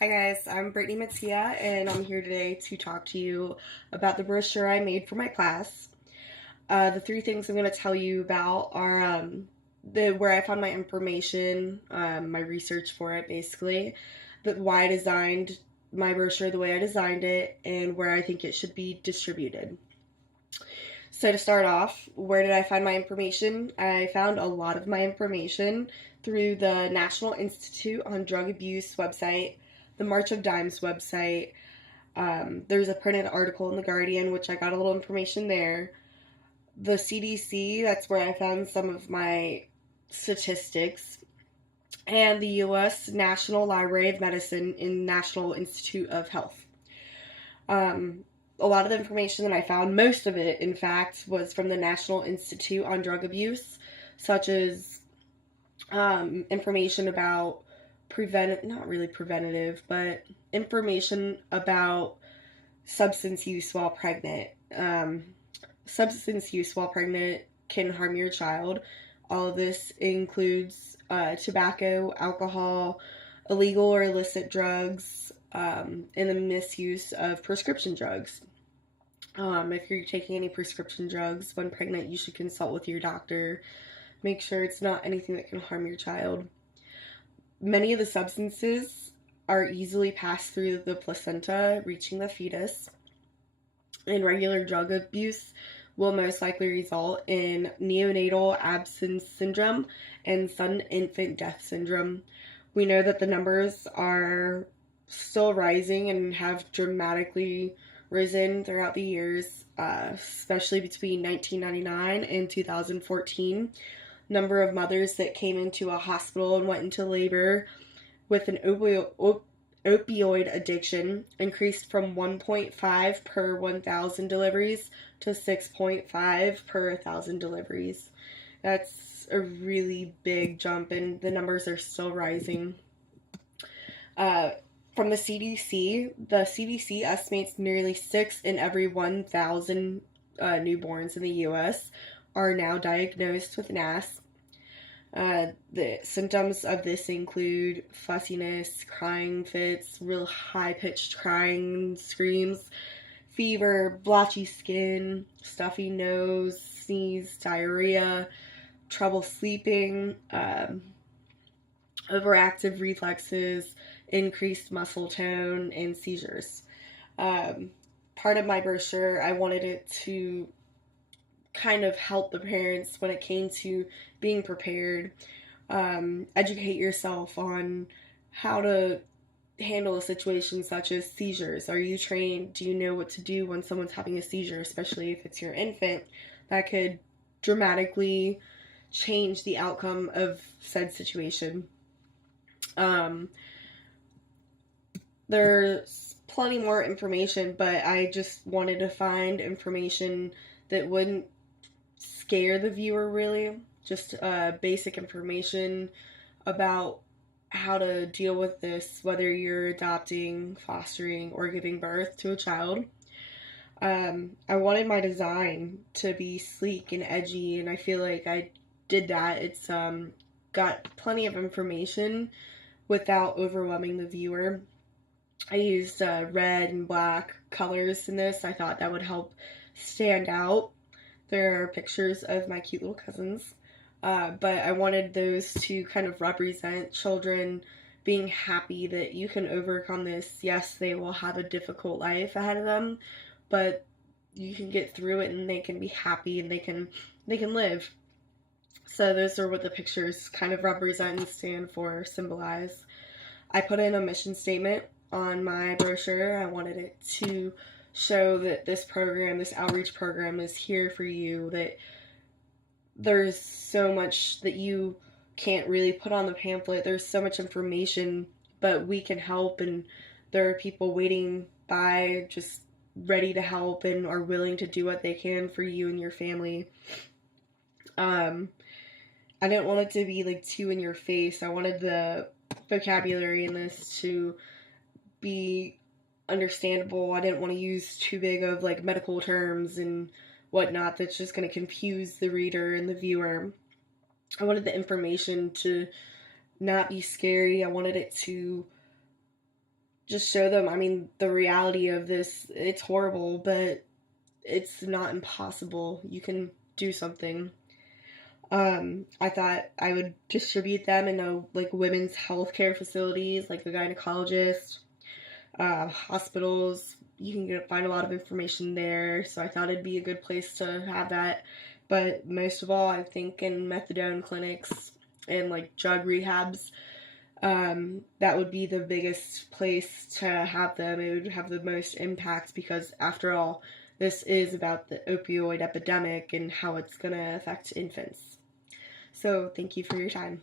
Hi guys, I'm Brittany Mattia and I'm here today to talk to you about the brochure I made for my class. The three things I'm going to tell you about are the where I found my information, my research for it basically, why I designed my brochure the way I designed it, and where I think it should be distributed. So to start off, where did I find my information? I found a lot of my information through the National Institute on Drug Abuse website, the March of Dimes website. There's a printed article in The Guardian, which I got a little information there. The CDC, that's where I found some of my statistics. And the U.S. National Library of Medicine in National Institute of Health. Um, a lot of the information that I found, most of it, in fact, was from the National Institute on Drug Abuse, such as information about not really preventative, but information about substance use while pregnant. Substance use while pregnant can harm your child. All of this includes tobacco, alcohol, illegal or illicit drugs, and the misuse of prescription drugs. If you're taking any prescription drugs when pregnant, you should consult with your doctor. Make sure it's not anything that can harm your child. Many of the substances are easily passed through the placenta, reaching the fetus. And regular drug abuse will most likely result in neonatal absence syndrome and sudden infant death syndrome. We know that the numbers are still rising and have dramatically risen throughout the years, especially between 1999 and 2014. Number of mothers that came into a hospital and went into labor with an opioid addiction increased from 1.5 per 1,000 deliveries to 6.5 per 1,000 deliveries. That's a really big jump, and the numbers are still rising. Uh, from the CDC estimates nearly 6 in every 1,000 newborns in the U.S. are now diagnosed with NAS. The symptoms of this include fussiness, crying fits, real high-pitched crying screams, fever, blotchy skin, stuffy nose, sneeze, diarrhea, trouble sleeping, overactive reflexes, increased muscle tone, and seizures. Um, Part of my brochure, I wanted it to kind of help the parents when it came to being prepared. Educate yourself on how to handle a situation such as seizures. Are you trained? Do you know what to do when someone's having a seizure, especially if it's your infant? That could dramatically change the outcome of said situation. Um, there's plenty more information, but I just wanted to find information that wouldn't scare the viewer, really. Just basic information about how to deal with this, whether you're adopting, fostering, or giving birth to a child. I wanted my design to be sleek and edgy, and I feel like I did that. It's got plenty of information without overwhelming the viewer. I used red and black colors in this. I thought that would help stand out. There are pictures of my cute little cousins, but I wanted those to kind of represent children being happy that you can overcome this. Yes, they will have a difficult life ahead of them, but you can get through it and they can be happy and they can live. So those are what the pictures kind of represent and stand for, symbolize. I put in a mission statement on my brochure. I wanted it to show that this program, this outreach program, is here for you, that there's so much that you can't really put on the pamphlet. There's so much information, but we can help, and there are people waiting by just ready to help and are willing to do what they can for you and your family. Um, I didn't want it to be like too in your face. I wanted the vocabulary in this to be understandable. I didn't want to use too big of like medical terms and whatnot that's just going to confuse the reader and the viewer. I wanted the information to not be scary. I wanted it to just show them, I mean, the reality of this. It's horrible, but it's not impossible. You can do something. I thought I would distribute them in like women's healthcare facilities, like a gynecologist, hospitals. You can find a lot of information there, so I thought it'd be a good place to have that. But most of all, I think in methadone clinics and like drug rehabs, that would be the biggest place to have them. It would have the most impact because, after all, this is about the opioid epidemic and how it's going to affect infants. So, thank you for your time.